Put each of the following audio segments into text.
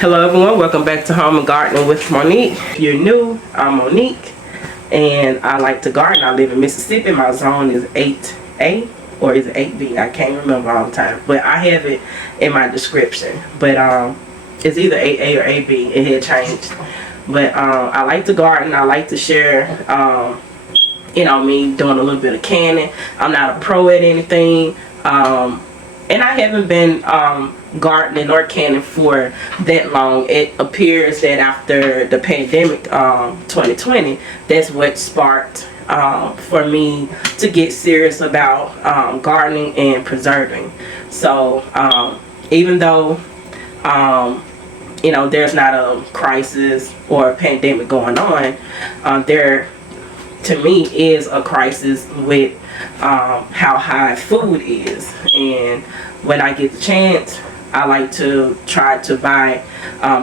Hello everyone, welcome back to Home and Gardening with Monique. If you're new, I'm Monique and I like to garden. I live in Mississippi. My zone is 8A or is it 8B? I can't remember all the time, but I have it in my description. But it's either 8A or 8B. It had changed. But I like to garden. I like to share me doing a little bit of canning. I'm not a pro at anything. And I haven't been gardening or canning for that long. It appears that after the pandemic 2020, that's what sparked for me to get serious about gardening and preserving. So even though there's not a crisis or a pandemic going on, there to me is a crisis with how high food is. And when I get the chance, I like to try to buy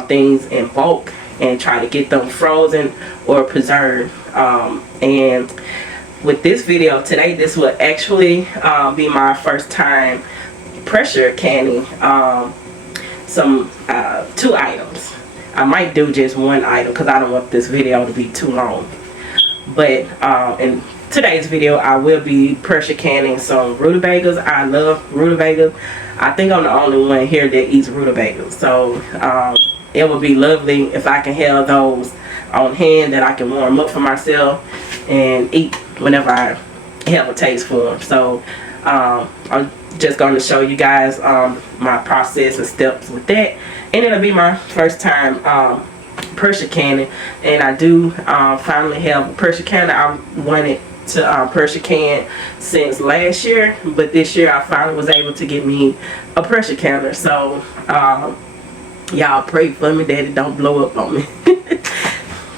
things in bulk and try to get them frozen or preserved. And with this video today, this will actually be my first time pressure canning two items. I might do just one item because I don't want this video to be too long. But in today's video, I will be pressure canning some rutabagas. I love rutabagas. I think I'm the only one here that eats rutabagas. So it would be lovely if I can have those on hand that I can warm up for myself and eat whenever I have a taste for them. So I'm just going to show you guys my process and steps with that. And it'll be my first time pressure canning, and I do finally have a pressure canner. I wanted to pressure can since last year, but this year I finally was able to get me a pressure canner. So y'all pray for me that it don't blow up on me.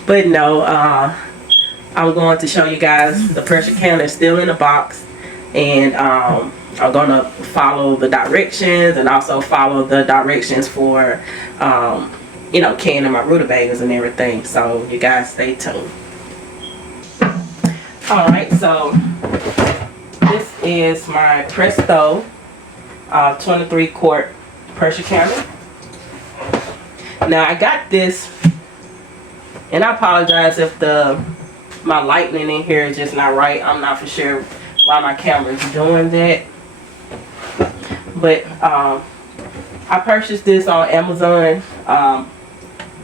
But no, I'm going to show you guys the pressure canner is still in the box, and I'm gonna follow the directions and also follow the directions for canning my rutabagas and everything. So you guys stay tuned. Alright, so this is my Presto 23 quart pressure canner. Now I got this, and I apologize if my lighting in here is just not right. I'm not for sure why my camera is doing that. But I purchased this on Amazon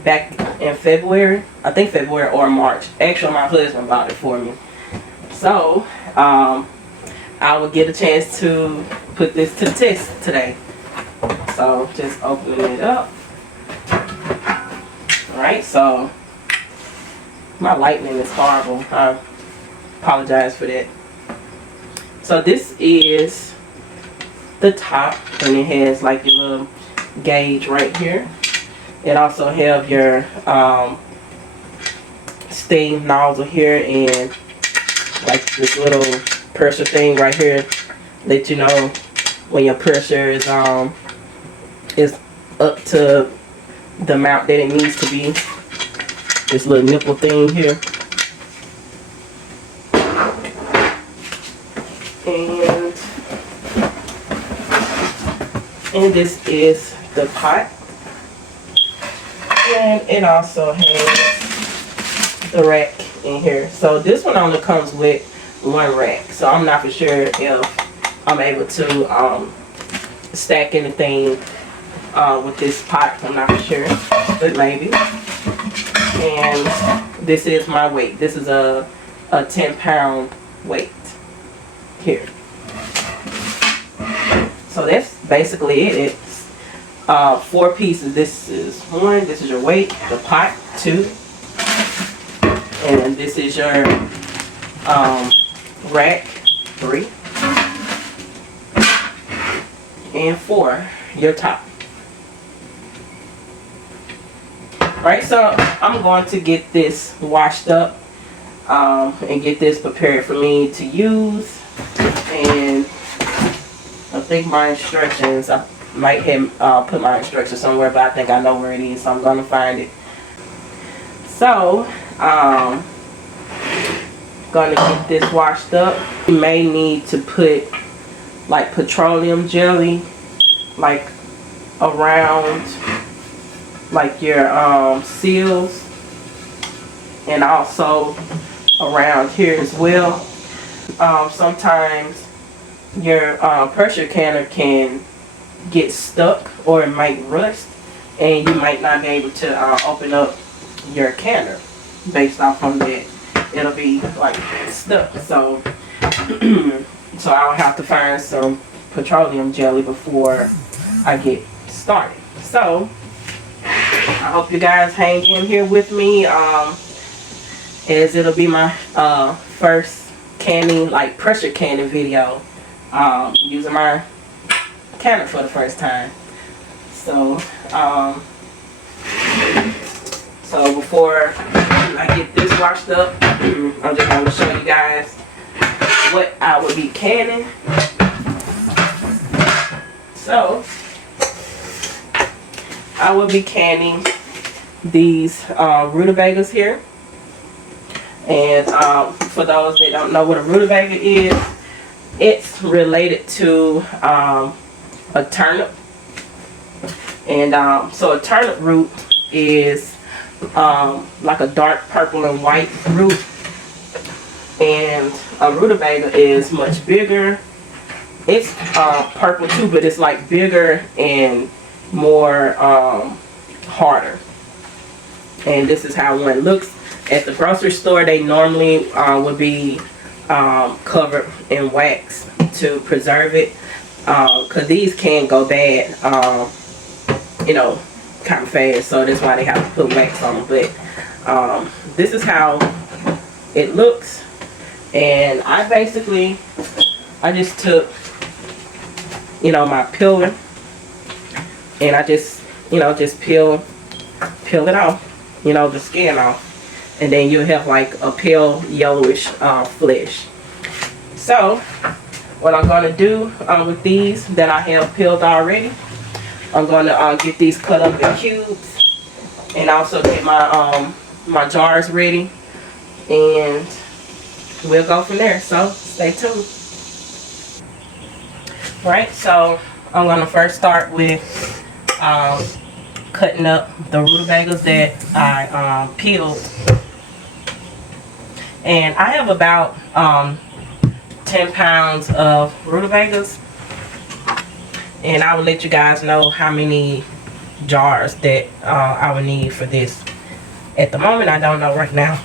back in February. I think February or March. Actually, my husband bought it for me. So I will get a chance to put this to the test today. So just opening it up. Alright, so my lighting is horrible. I apologize for that. So this is the top, and it has like your little gauge right here. It also have your steam nozzle here, and like this little pressure thing right here, let you know when your pressure is up to the amount that it needs to be. This little nipple thing here. And this is the pot. And it also has the rack in here. So this one only comes with one rack. So I'm not for sure if I'm able to stack anything with this pot. I'm not for sure, but maybe. And this is my weight. This is a 10-pound weight here. So that's basically it. It's 4 pieces. This is 1. This is your weight. The pot 2. And this is your rack 3. And 4, your top. Right, so I'm going to get this washed up and get this prepared for me to use. And I think my instructions, I might have put my instructions somewhere, but I think I know where it is, so I'm going to find it. So, going to get this washed up. You may need to put like petroleum jelly like around like your seals, and also around here as well. Sometimes your pressure canner can get stuck, or it might rust, and you might not be able to open up your canner based off on that. It'll be like stuck. So so I'll have to find some petroleum jelly before I get started. So I hope you guys hang in here with me, as it'll be my first canning, like pressure canning video, using my canner for the first time. So so before I get this washed up, I'm just going to show you guys what I would be canning. So I will be canning these rutabagas here. And for those that don't know what a rutabaga is, it's related to a turnip. And so a turnip root is like a dark purple and white root, and a rutabaga is much bigger. It's purple too, but it's like bigger and more harder. And this is how one looks. At the grocery store, they normally would be covered in wax to preserve it, because these can go bad, you know, kind of fast. So that's why they have to put wax on them. But this is how it looks. And I just took, you know, my peeler, and I just, you know, just peel it off, you know, the skin off. And then you'll have like a pale yellowish flesh. So what I'm going to do with these that I have peeled already, I'm going to get these cut up in cubes, and also get my my jars ready, and we'll go from there. So stay tuned. Right, so I'm going to first start with cutting up the rutabagas that I peeled. And I have about 10 pounds of rutabagas, and I will let you guys know how many jars that I would need for this. At the moment, I don't know right now.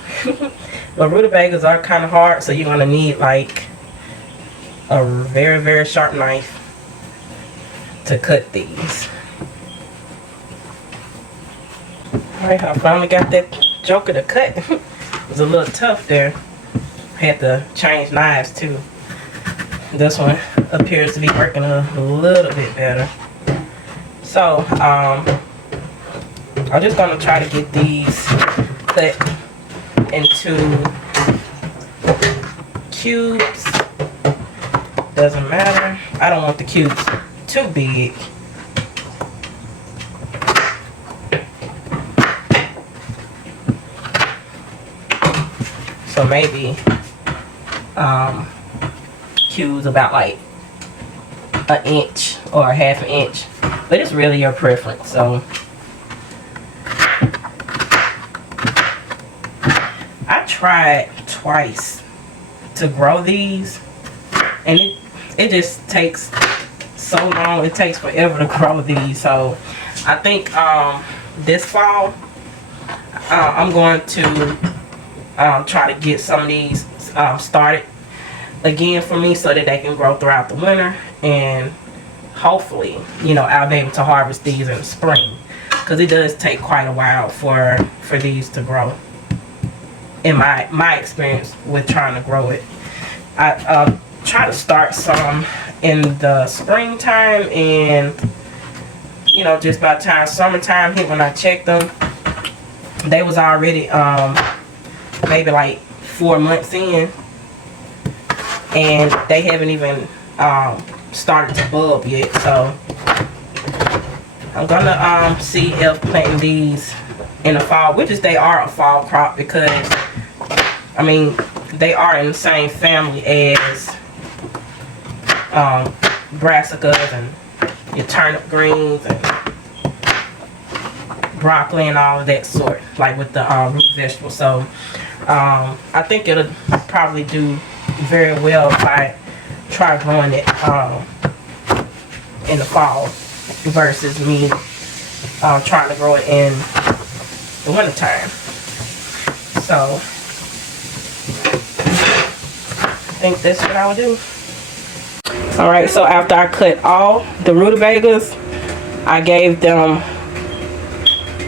But rutabagas are kind of hard, so you're going to need like a very, very sharp knife to cut these. Alright, I finally got that joker to cut. It was a little tough there. Had to change knives too. This one appears to be working a little bit better. So I'm just gonna try to get these cut into cubes. Doesn't matter. I don't want the cubes too big. So maybe cubes about like an inch or a half an inch, but it's really your preference. So I tried twice to grow these, and it just takes so long. It takes forever to grow these. So I think this fall I'm going to try to get some of these started again for me, so that they can grow throughout the winter, and hopefully, you know, I'll be able to harvest these in the spring, because it does take quite a while for these to grow. In my experience with trying to grow it, I try to start some in the springtime, and you know, just by the time summertime hit, when I checked them, they was already maybe like 4 months in, and they haven't even started to bulb yet. So I'm gonna see if planting these in the fall, which is, they are a fall crop, because I mean, they are in the same family as brassicas and your turnip greens and broccoli and all of that sort, like with the root vegetables. So I think it'll probably do very well if I try growing it in the fall versus me trying to grow it in the winter time. So I think that's what I would do. Alright, so after I cut all the rutabagas, I gave them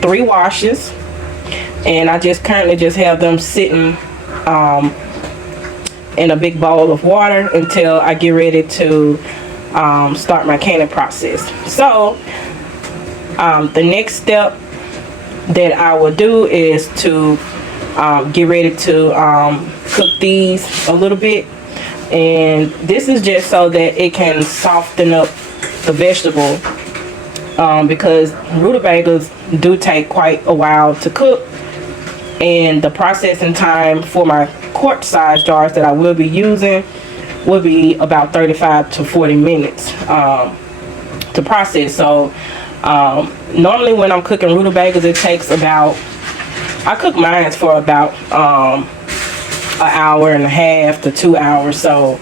3 washes, and I just currently just have them sitting in a big bowl of water until I get ready to start my canning process. So the next step that I will do is to get ready to cook these a little bit, and this is just so that it can soften up the vegetable, because rutabagas do take quite a while to cook, and the processing time for my quart size jars that I will be using will be about 35 to 40 minutes to process. So normally when I'm cooking rutabagas, it takes about, I cook mine for about an hour and a half to 2 hours. So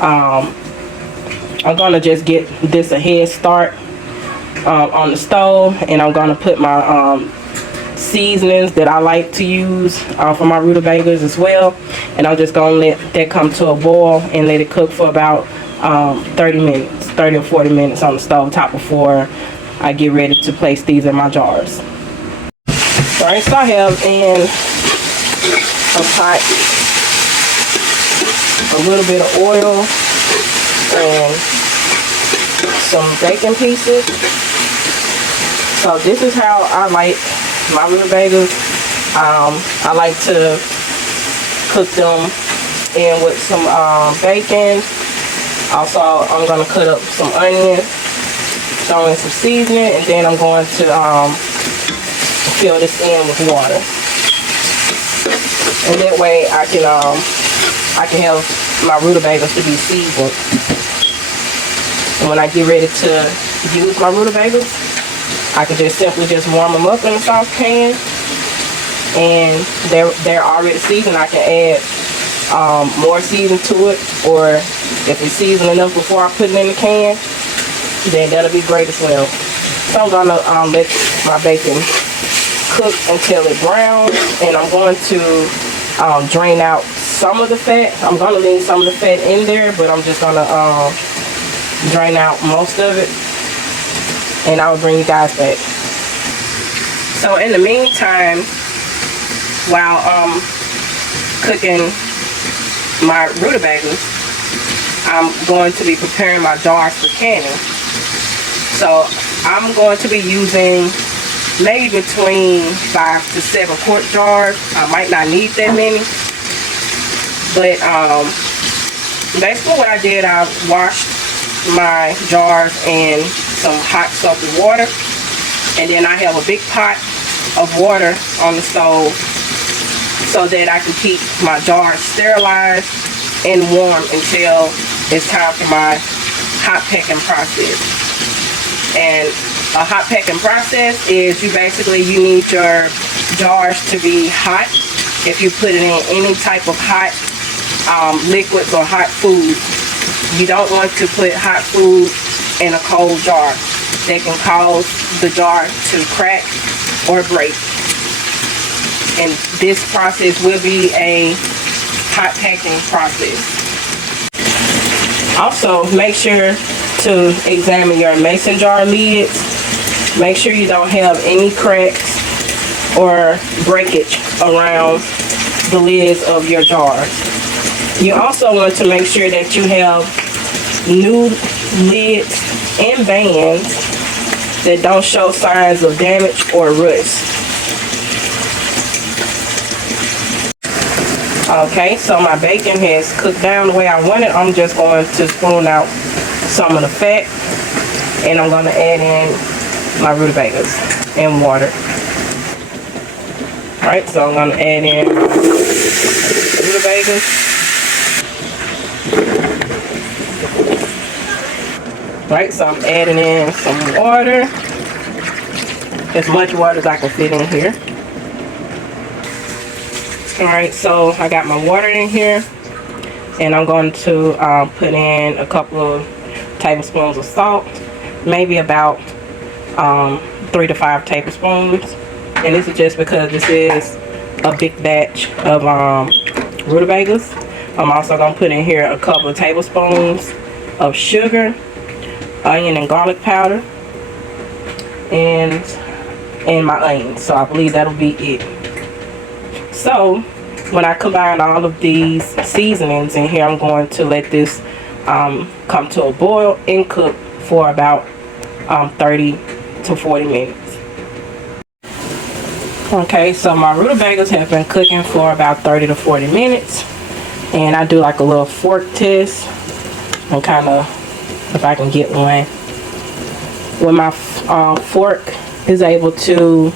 I'm gonna just get this a head start on the stove, and I'm gonna put my seasonings that I like to use for my rutabagas as well, and I'm just gonna let that come to a boil and let it cook for about 30 or 40 minutes on the stove top before I get ready to place these in my jars. Alright, so I have in a pot a little bit of oil and some bacon pieces. So this is how I like my rutabagas. I like to cook them in with some bacon. Also, I'm going to cut up some onions, throw in some seasoning, and then I'm going to fill this in with water. And that way I can have my rutabagas to be seasoned. And when I get ready to use my rutabagas, I can just simply just warm them up in a saucepan, and they're already seasoned. I can add more seasoning to it, or if it's seasoned enough before I put it in the can, then that'll be great as well. So I'm gonna let my bacon cook until it browns, and I'm going to drain out some of the fat. I'm gonna leave some of the fat in there, but I'm just gonna drain out most of it, and I'll bring you guys back. So in the meantime, while I'm cooking my rutabagas, I'm going to be preparing my jars for canning. So I'm going to be using maybe between 5 to 7 quart jars. I might not need that many, but basically what I did, I washed my jars in some hot soapy water, and then I have a big pot of water on the stove so that I can keep my jars sterilized and warm until it's time for my hot packing process. And a hot packing process is you need your jars to be hot. If you put it in any type of hot liquids or hot food, you don't want to put hot food in a cold jar. That can cause the jar to crack or break. And this process will be a hot packing process. Also, make sure to examine your mason jar lids. Make sure you don't have any cracks or breakage around the lids of your jars. You also want to make sure that you have new lids and bands that don't show signs of damage or rust. Okay, so my bacon has cooked down the way I want it. I'm just going to spoon out some of the fat, and I'm going to add in my rutabagas and water. Alright, so I'm going to add in rutabagas. Right, so I'm adding in some water, as much water as I can fit in here. Alright, so I got my water in here, and I'm going to put in a couple of tablespoons of salt, maybe about 3 to 5 tablespoons. And this is just because this is a big batch of rutabagas. I'm also going to put in here a couple of tablespoons of sugar, onion and garlic powder, and my onions. So I believe that'll be it. So when I combine all of these seasonings in here, I'm going to let this come to a boil and cook for about 30 to 40 minutes. Okay, so my rutabagas have been cooking for about 30 to 40 minutes, and I do like a little fork test and kind of, if I can get one, when my fork is able to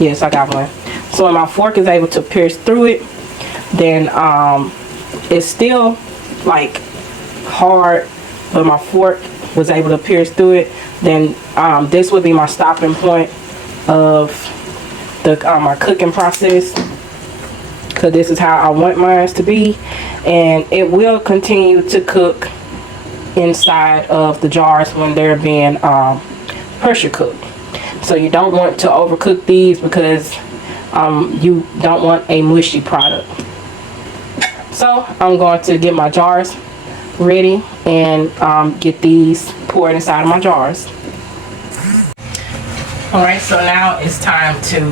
yes, I got one. So when my fork is able to pierce through it, then it's still like hard, but my fork was able to pierce through it, then this would be my stopping point of the my cooking process, because this is how I want mine to be, and it will continue to cook inside of the jars when they're being pressure cooked. So you don't want to overcook these, because you don't want a mushy product. So I'm going to get my jars ready and get these poured inside of my jars. Alright, so now it's time to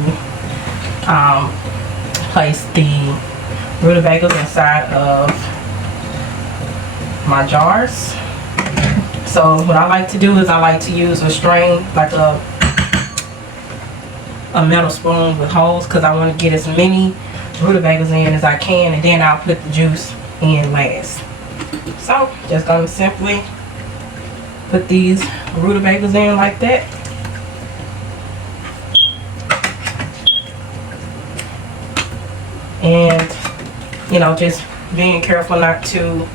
place the rutabagas inside of my jars. So what I like to do is I like to use a string, like a metal spoon with holes, because I want to get as many rutabagas in as I can, and then I'll put the juice in last. So just gonna simply put these rutabagas in like that. And you know, just being careful not to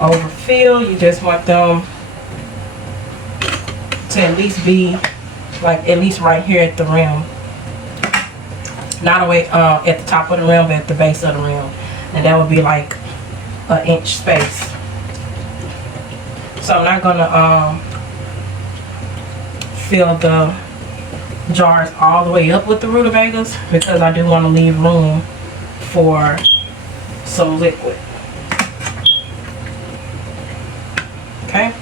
overfill. You just want them to at least be like at least right here at the rim, not away at the top of the rim, but at the base of the rim, and that would be like an inch space. So I'm not gonna fill the jars all the way up with the rutabagas, because I do want to leave room for some liquid. Okay,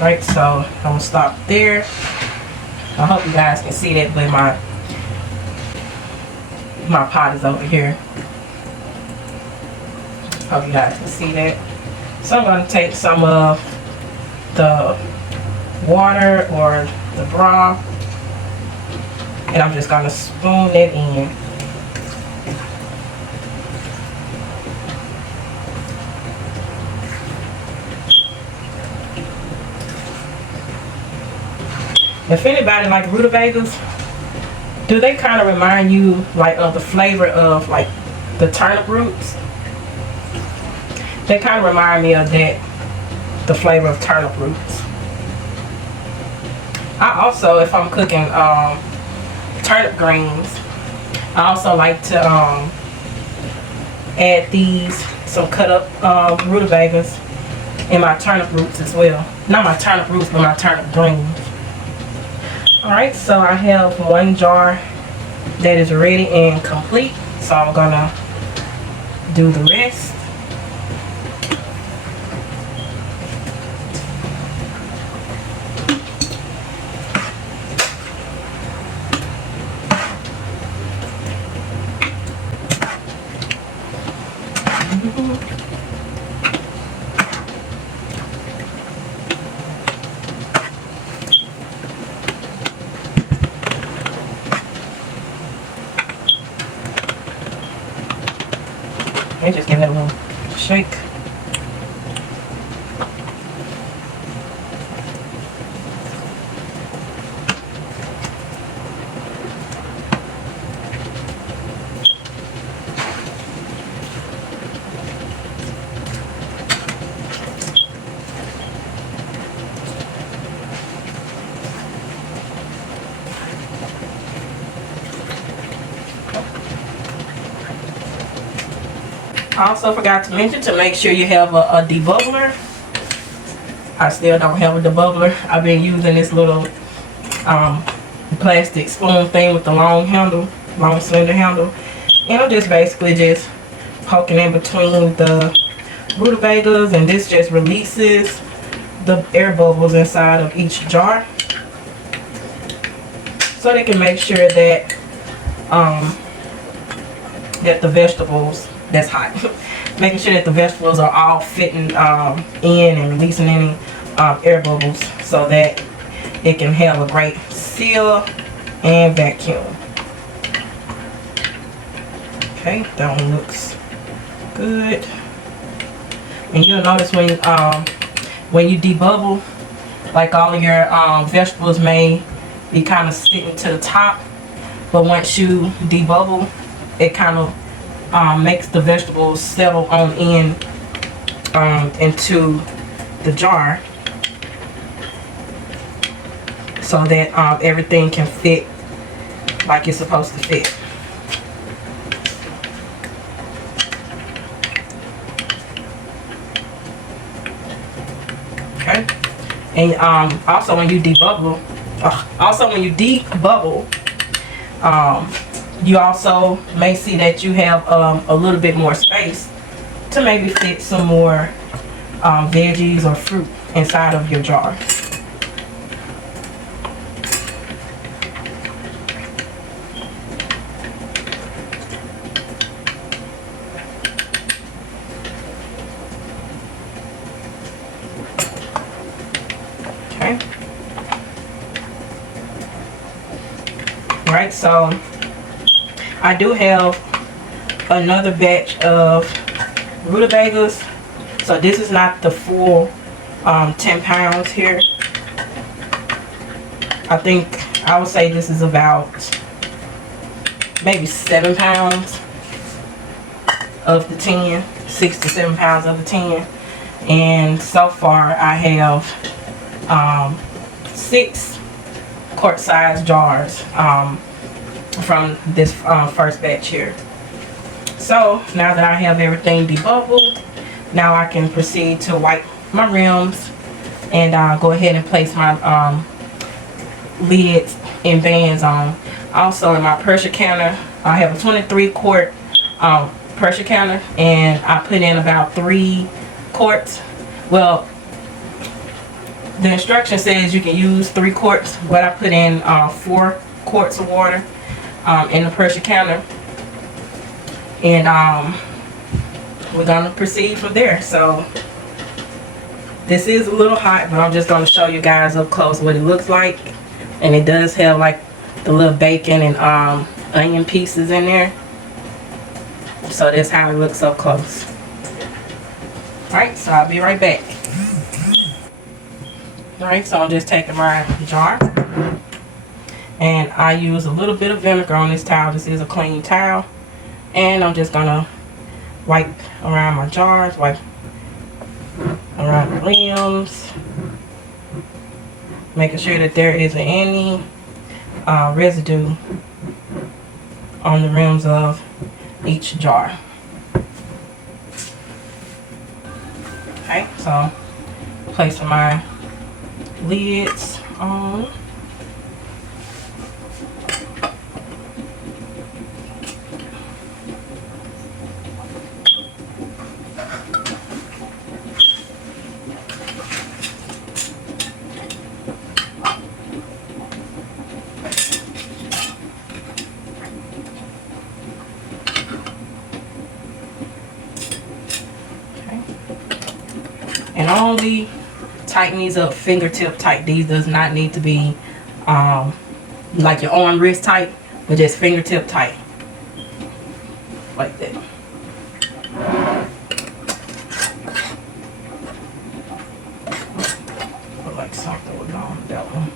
right, so I'm gonna stop there. I hope you guys can see that, but my pot is over here. Hope you guys can see that. So I'm going to take some of the water or the broth, and I'm just going to spoon it in. If anybody like rutabagas, do they kind of remind you like of the flavor of like the turnip roots? They kind of remind me of that, the flavor of turnip roots. I also, if I'm cooking turnip greens, I also like to add some cut up rutabagas in my turnip roots as well. Not my turnip roots, but my turnip greens. Alright, so I have one jar that is ready and complete, so I'm gonna do the rest. And just give it a little shake. I also forgot to mention to make sure you have a debubbler. I still don't have a debubbler. I've been using this little plastic spoon thing with the long handle, long slender handle. And I'm just basically just poking in between the rutabagas, and this just releases the air bubbles inside of each jar. So they can make sure that that the vegetables, that's hot, making sure that the vegetables are all fitting in and releasing any air bubbles, so that it can have a great seal and vacuum. Okay, that one looks good. And you'll notice when you debubble, like all of your vegetables may be kind of sitting to the top, but once you debubble, it kind of makes the vegetables settle on in into the jar, so that everything can fit like it's supposed to fit. Okay, and also when you debubble, you also may see that you have a little bit more space to maybe fit some more veggies or fruit inside of your jar. Okay. Right, so I do have another batch of rutabagas. So this is not the full 10 pounds here. I think I would say this is about maybe 7 pounds of the 10, 6 to 7 pounds of the 10. And so far I have 6 quart size jars from this first batch here. So now that I have everything debubbled, now I can proceed to wipe my rims and go ahead and place my lids and bands on. Also in my pressure canner, I have a 23 quart pressure canner, and I put in about 3 quarts. Well, the instruction says you can use 3 quarts, but I put in 4 quarts of water in the pressure canner, and we're gonna proceed from there. So this is a little hot, but I'm just gonna show you guys up close what it looks like. And it does have like the little bacon and onion pieces in there. So that's how it looks up close. Alright, so I'll be right back. Alright, so I'm just taking my jar, and I use a little bit of vinegar on this towel. This is a clean towel. And I'm just gonna wipe around my jars, wipe around the rims, making sure that there isn't any residue on the rims of each jar. Okay, so placing my lids on. And only tighten these up fingertip tight. These does not need to be like your arm wrist tight, but just fingertip tight, like that. Look like something was on that one.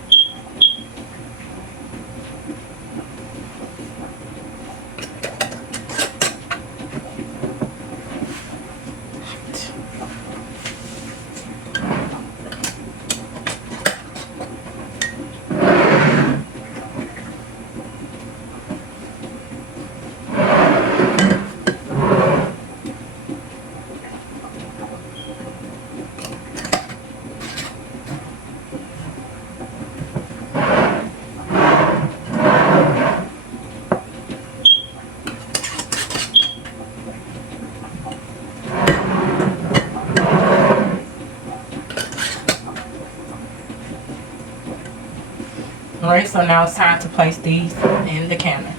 Alright, so now it's time to place these in the canner.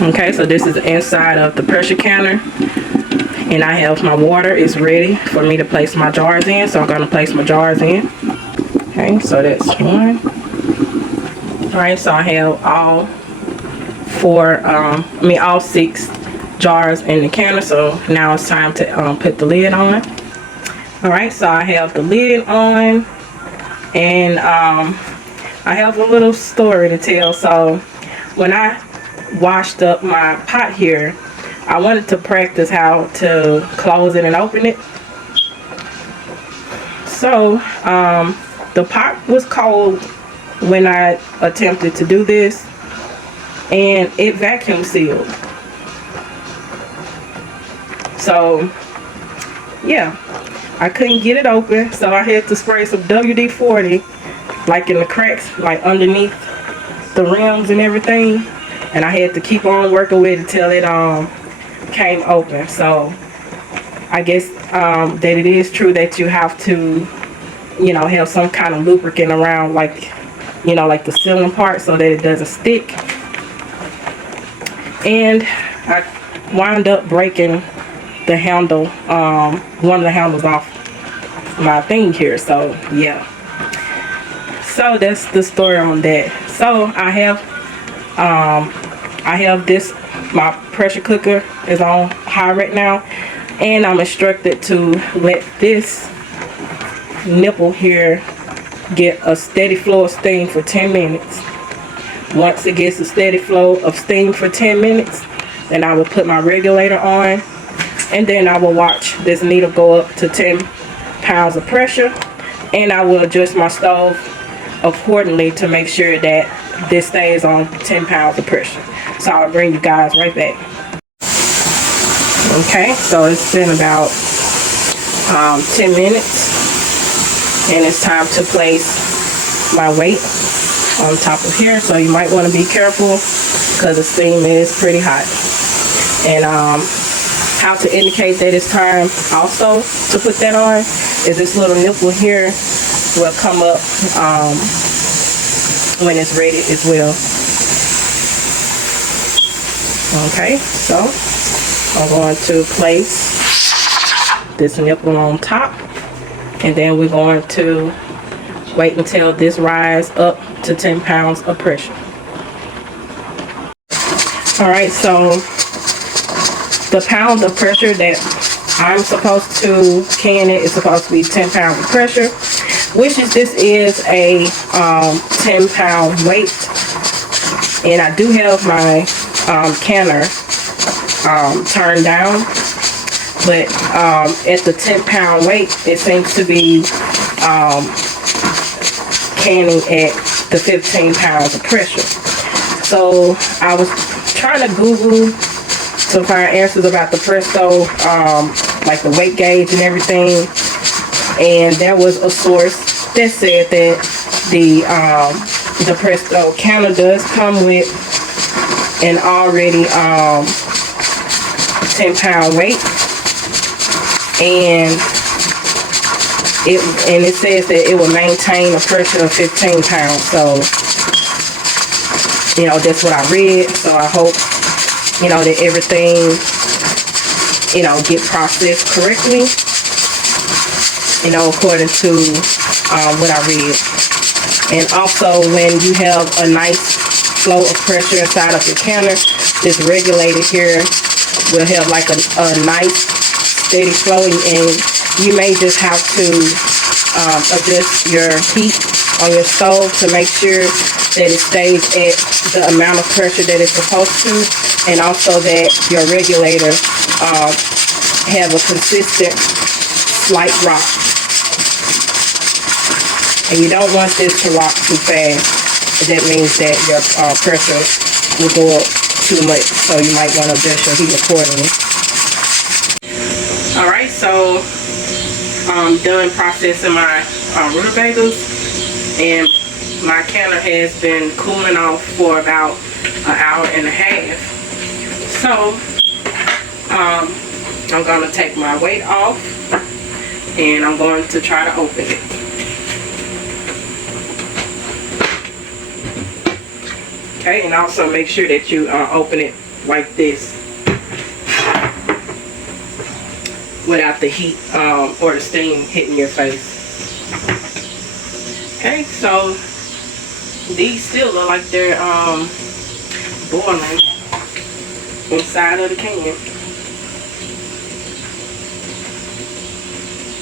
Okay, so this is the inside of the pressure canner. And I have my water is ready for me to place my jars in. So I'm going to place my jars in. Okay, so that's one. Alright, so I have all all 6 jars in the canner. So now it's time to put the lid on. Alright, so I have the lid on. And I have a little story to tell. So when I washed up my pot here, I wanted to practice how to close it and open it. So the pot was cold when I attempted to do this, and it vacuum sealed. So yeah, I couldn't get it open, so I had to spray some WD-40 like in the cracks, like underneath the rims and everything, and I had to keep on working with it till it came open. So I guess that it is true that you have to, you know, have some kind of lubricant around, like, you know, like the sealing part, so that it doesn't stick. And I wound up breaking the handle, one of the handles off my thing here. So yeah, so that's the story on that. So I have this, my pressure cooker is on high right now, and I'm instructed to let this nipple here get a steady flow of steam for 10 minutes. Once it gets a steady flow of steam for 10 minutes, then I will put my regulator on, and then I will watch this needle go up to 10 pounds of pressure, and I will adjust my stove accordingly to make sure that this stays on 10 pounds of pressure. So I'll bring you guys right back. Okay, so it's been about 10 minutes, and it's time to place my weight on top of here. So you might want to be careful because the steam is pretty hot. And how to indicate that it's time also to put that on is this little nipple here will come up when it's ready as well. Okay, so I'm going to place this nipple on top, and then we're going to wait until this rises up to 10 pounds of pressure. Alright, so the pounds of pressure that I'm supposed to can it is supposed to be 10 pounds of pressure, which is, this is a 10 pound weight. And I do have my canner turned down, but at the 10 pound weight it seems to be canning at the 15 pounds of pressure. So I was trying to Google to find answers about the Presto, like the weight gauge and everything, and there was a source that said that the Presto counter does come with an already 10 pound weight, and it says that it will maintain a pressure of 15 pounds. So, you know, that's what I read. So I hope, you know, that everything, you know, get processed correctly, you know, according to what I read. And also, when you have a nice flow of pressure inside of your canner, this regulator here will have like a nice steady flowing, and you may just have to adjust your heat on your stove to make sure that it stays at the amount of pressure that it's supposed to, and also that your regulator have a consistent slight rock. And you don't want this to rock too fast. That means that your pressure will go up too much, so you might want to adjust your heat accordingly. Alright, so I'm done processing my rutabagas, and my canner has been cooling off for about an hour and a half. So I'm going to take my weight off, and I'm going to try to open it. Okay, and also make sure that you open it like this without the heat or the steam hitting your face. Okay, so these still look like they're boiling inside of the can.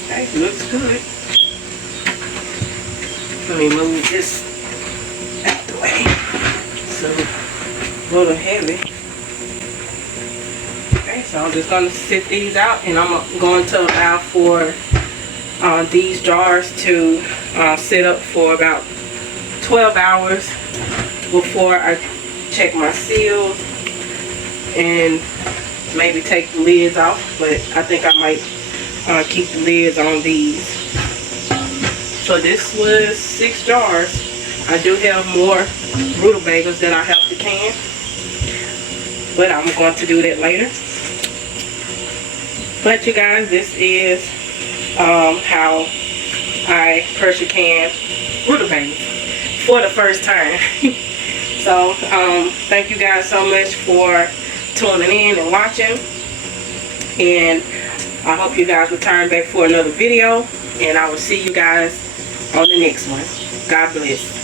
Okay, looks good. Let me move this out the way. It's a little heavy. Okay, so I'm just going to sit these out, and I'm going to allow for these jars to sit up for about 12 hours before I check my seals and maybe take the lids off, but I think I might keep the lids on these. So this was 6 jars. I do have more rutabagas that I have to can, but I'm going to do that later. But you guys, this is how I pressure can rutabagas for the first time. So thank you guys so much for tuning in and watching, and I hope you guys return back for another video, and I will see you guys on the next one. God bless.